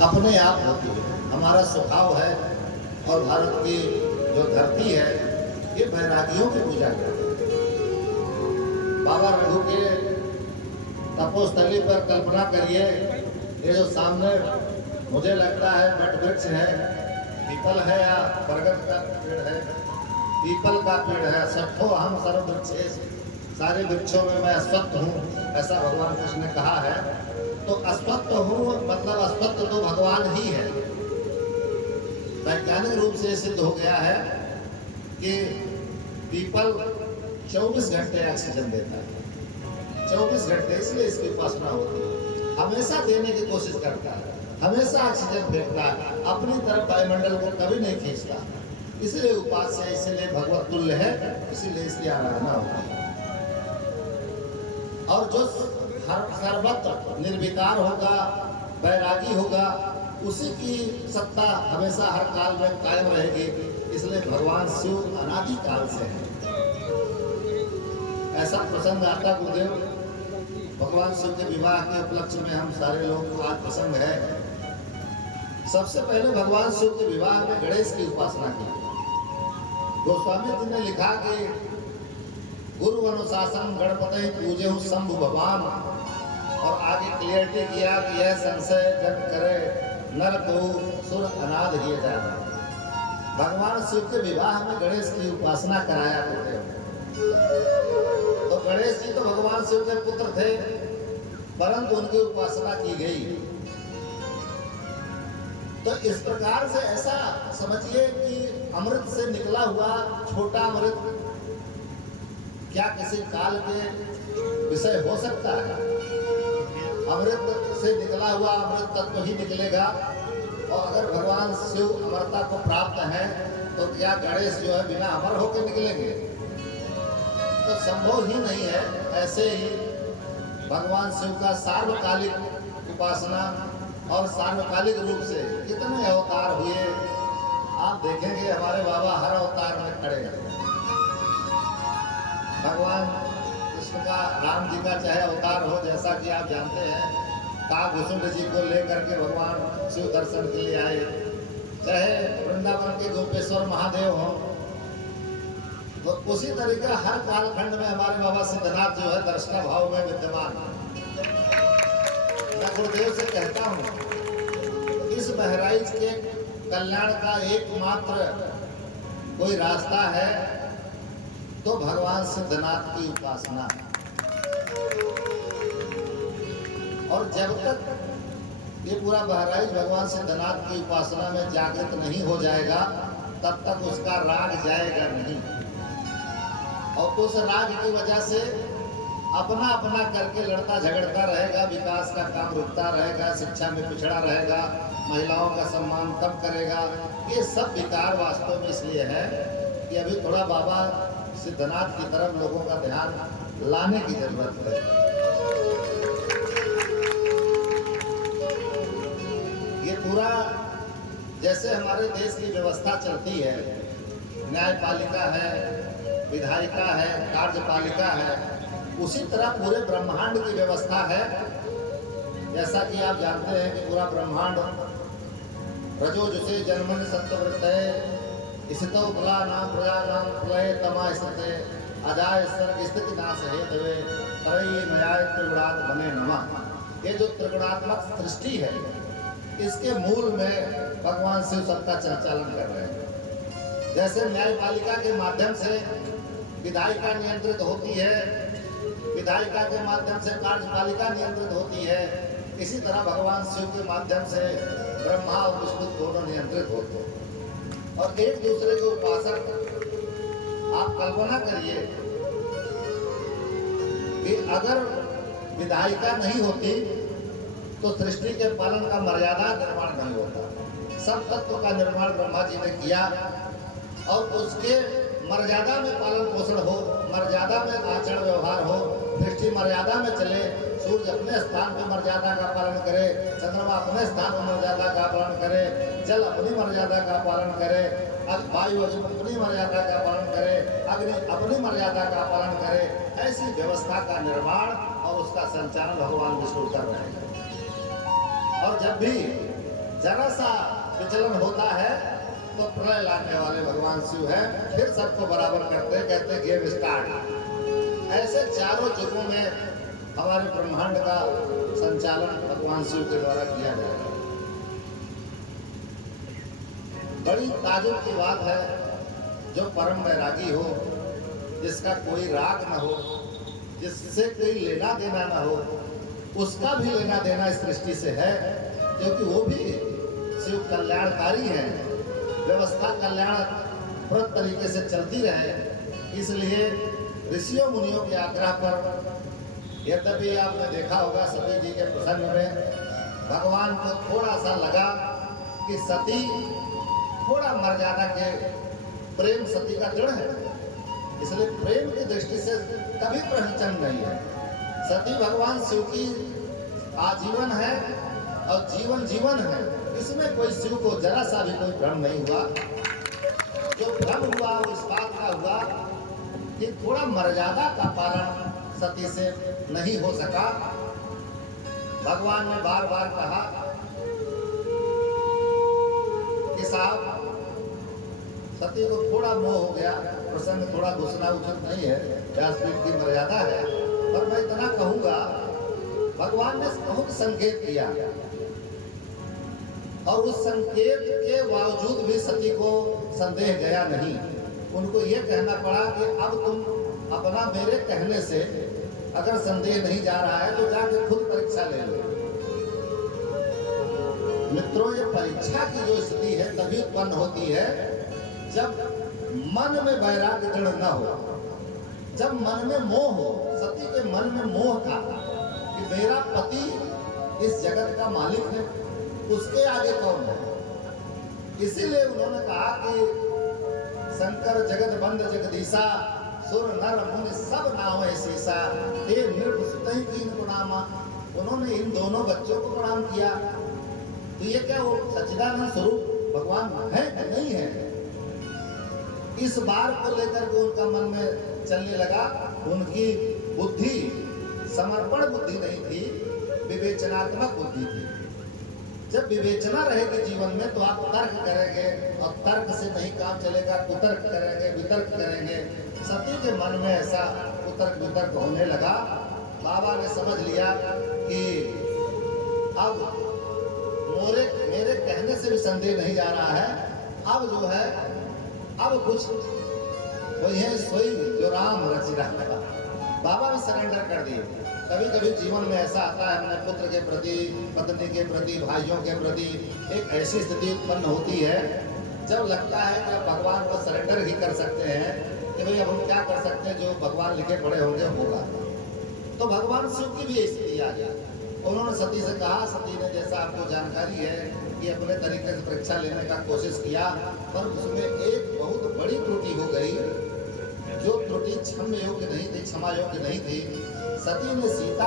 अपने आप होती है। हमारा स्वभाव है और भारत की जो धरती है ये बैरागियों की पूजा करती है। बाबा रघु के तपोस्थली पर कल्पना करिए, ये जो सामने मुझे लगता है वट वृक्ष है, पीपल है या बरगद का पेड़ है, पीपल का पेड़ है। सत्थो अहम सर्व वृक्षेषु, सारे वृक्षों में मैं अश्वत्थ हूँ, ऐसा भगवान कृष्ण ने कहा है। तो अश्वत्थ हूँ मतलब अश्वत्थ तो भगवान ही है। वैज्ञानिक रूप से सिद्ध हो गया है कि पीपल 24 घंटे ऑक्सीजन देता है, 24 घंटे, इसलिए इसकी उपासना होती है। हमेशा देने की कोशिश करता है, हमेशा ऑक्सीजन फेंकता है, अपनी तरफ वायुमंडल को कभी नहीं खींचता, इसलिए उपास्य है, इसलिए भगवत तुल्य है, इसीलिए इसकी आराधना होती है। और जो सर्वत्र निर्विकार होगा, बैरागी होगा, उसी की सत्ता हमेशा हर काल में कायम रहेगी, इसलिए भगवान शिव अनादि काल से है। ऐसा प्रसंग आता गुरुदेव, भगवान शिव के विवाह के उपलक्ष्य में हम सारे लोग को आज प्रसंग है। सबसे पहले भगवान शिव के विवाह में गणेश की उपासना की। गोस्वामी जी ने लिखा कि गुरु अनुशासन गणपति पूजे शंभु भगवान, और आगे क्लियरिटी किया कि यह संशय जब करे नर को सुर अनाद ही जाए। भगवान शिव के विवाह में गणेश की उपासना कराया करते हैं। तो गणेश जी तो भगवान शिव के पुत्र थे, परंतु उनकी उपासना की गई। तो इस प्रकार से ऐसा समझिए कि अमृत से निकला हुआ छोटा अमृत क्या किसी काल के विषय हो सकता है? अमृत से निकला हुआ अमृत तत्व ही निकलेगा। और अगर भगवान शिव अमरता को प्राप्त है तो क्या गणेश जो है बिना अमर होकर निकलेंगे? तो संभव ही नहीं है। ऐसे ही भगवान शिव का सार्वकालिक उपासना और सार्वकालिक रूप से कितने अवतार हुए, आप देखेंगे हमारे बाबा हर अवतार में खड़े हैं। भगवान कृष्ण का, राम जी का चाहे अवतार हो, जैसा कि आप जानते हैं काकभूषुंड जी को लेकर के भगवान शिव दर्शन के लिए आए, चाहे वृंदावन के गोपेश्वर महादेव हो, तो उसी तरीके हर कालखंड में हमारे बाबा सिद्धनाथ जो है दर्शन भाव में विद्यमान। मैं गुरुदेव से कहता हूँ इस बहराइच के कल्याण का एकमात्र कोई रास्ता है तो भगवान सिद्धनाथ की उपासना। और जब तक ये पूरा बहराइच भगवान सिद्धनाथ की उपासना में जागृत नहीं हो जाएगा तब तक उसका राग जाएगा नहीं। और उस राग की वजह से अपना अपना करके लड़ता झगड़ता रहेगा, विकास का काम रुकता रहेगा, शिक्षा में पिछड़ा रहेगा, महिलाओं का सम्मान कम करेगा। ये सब विकार वास्तव में इसलिए है कि अभी थोड़ा बाबा सिद्धनाथ की तरफ लोगों का ध्यान लाने की जरूरत है। ये पूरा जैसे हमारे देश की व्यवस्था चलती है, न्यायपालिका है, विधायिका है, कार्यपालिका है, उसी तरह पूरे ब्रह्मांड की व्यवस्था है। जैसा कि आप जानते हैं कि पूरा ब्रह्मांड रजो जिसे जन्मन सत्यवृत्तये इसतो फला नाम प्रजा नाम प्रलय तमा स्थिते अजाय सर्ग स्थिति नाश हेतवे तरई मयाय त्रिगुणात् बने नमः। ये जो त्रिगुणात्मक सृष्टि है इसके मूल में भगवान शिव सबका संचालन कर रहे हैं। जैसे न्यायपालिका के माध्यम से विधायिका नियंत्रित होती है, विधायिका के माध्यम से कार्यपालिका नियंत्रित होती है, इसी तरह भगवान शिव के माध्यम से ब्रह्मा और विष्णु दोनों नियंत्रित होते हैं। और एक दूसरे के उपासक, आप कल्पना करिए कि अगर विधायिका नहीं होती तो सृष्टि के पालन का मर्यादा निर्माण नहीं होता। सब तत्व का निर्माण ब्रह्मा जी ने किया और उसके मर्यादा में पालन पोषण हो, मर्यादा में आचरण व्यवहार हो, सृष्टि मर्यादा में चले, सूर्य अपने स्थान पर मर्यादा का पालन करे, चंद्रमा अपने स्थान पर मर्यादा का पालन करे, जल अपनी मर्यादा का पालन करे, वायु अपनी मर्यादा का पालन करे, अग्नि अपनी मर्यादा का पालन करे। ऐसी व्यवस्था का निर्माण और उसका संचालन भगवान विष्णु कर रहे हैं। और जब भी जरा सा विचलन होता है तो प्रलय लाने वाले भगवान शिव हैं, फिर सबको बराबर करते कहते गेम स्टार्ट। ऐसे चारों युगों में हमारे ब्रह्मांड का संचालन भगवान शिव के द्वारा किया जाएगा। बड़ी ताजुब की बात है, जो परम वैरागी हो, जिसका कोई राग न हो, जिससे कोई लेना देना न हो, उसका भी लेना देना इस सृष्टि से है, क्योंकि वो भी शिव कल्याणकारी है। व्यवस्था कल्याणप्रद तरीके से चलती रहे, इसलिए ऋषियों मुनियों के आग्रह पर, यद्यपि आपने देखा होगा सती जी के प्रसंग में भगवान को थोड़ा सा लगा कि सती थोड़ा मर्यादा के, प्रेम सती का दृढ़ है, इसलिए प्रेम की दृष्टि से कभी प्रहचन नहीं है। सती भगवान शिव की आजीवन है और जीवन जीवन है, इसमें कोई शिव को जरा सा भी कोई भ्रम नहीं हुआ। जो भ्रम हुआ वो इस बात का हुआ कि थोड़ा मर्यादा का पालन सती से नहीं हो सका। भगवान ने बार बार कहा कि साहब सती को थोड़ा मोह हो गया, प्रसंग थोड़ा घुसना उचित नहीं है, व्यासपीठ की मर्यादा है, पर मैं इतना कहूंगा, भगवान ने बहुत संकेत किया और उस संकेत के बावजूद भी सती को संदेह गया नहीं। उनको ये कहना पड़ा कि अब तुम अपना मेरे कहने से अगर संदेह नहीं जा रहा है तो जाके खुद परीक्षा ले लो। मित्रों, ये परीक्षा की जो स्थिति है तभी उत्पन्न होती है जब मन में वैराग्य दृढ़ न हो, जब मन में मोह हो। सती के मन में मोह था कि मेरा पति इस जगत का मालिक है, उसके आगे कौन है। इसीलिए उन्होंने कहा कि शंकर जगत बंद जगदीशा, सुर नर मुनि सब नाम है शीशा, हे निर्भुसुतहि कीन गुणामा। उन्होंने इन दोनों बच्चों को प्रणाम किया। तो ये क्या वो सच्चिदानंद स्वरूप भगवान है कि नहीं है, इस बार को लेकर के उनका मन में चलने लगा। उनकी बुद्धि समर्पण बुद्धि नहीं थी, विवेचनात्मक बुद्धि थी। जब विवेचना रहेगी जीवन में तो आप तर्क करेंगे, और तर्क से नहीं काम चलेगा, कुतर्क करेंगे, वितर्क करेंगे। सती के मन में ऐसा कुतर्क वितर्क होने लगा। बाबा ने समझ लिया कि अब मेरे कहने से भी संदेह नहीं जा रहा है, अब जो है अब कुछ वही है सोई जो राम रचि रहा। बाबा भी सरेंडर कर दिए। कभी कभी जीवन में ऐसा आता है, अपने पुत्र के प्रति, पत्नी के प्रति, भाइयों के प्रति एक ऐसी स्थिति उत्पन्न होती है जब लगता है कि भगवान को सरेंडर ही कर सकते हैं कि भाई अब हम क्या कर सकते हैं, जो भगवान लिखे पड़े होंगे होगा। तो भगवान शिव की भी स्थिति आ गया। उन्होंने सती से कहा, सती ने जैसा आपको जानकारी है कि अपने तरीके से परीक्षा लेने का कोशिश किया, पर उसमें एक बहुत बड़ी त्रुटि हो गई, जो त्रुटि क्षम्य योग्य नहीं थी, क्षमा योग्य नहीं थी। सती ने सीता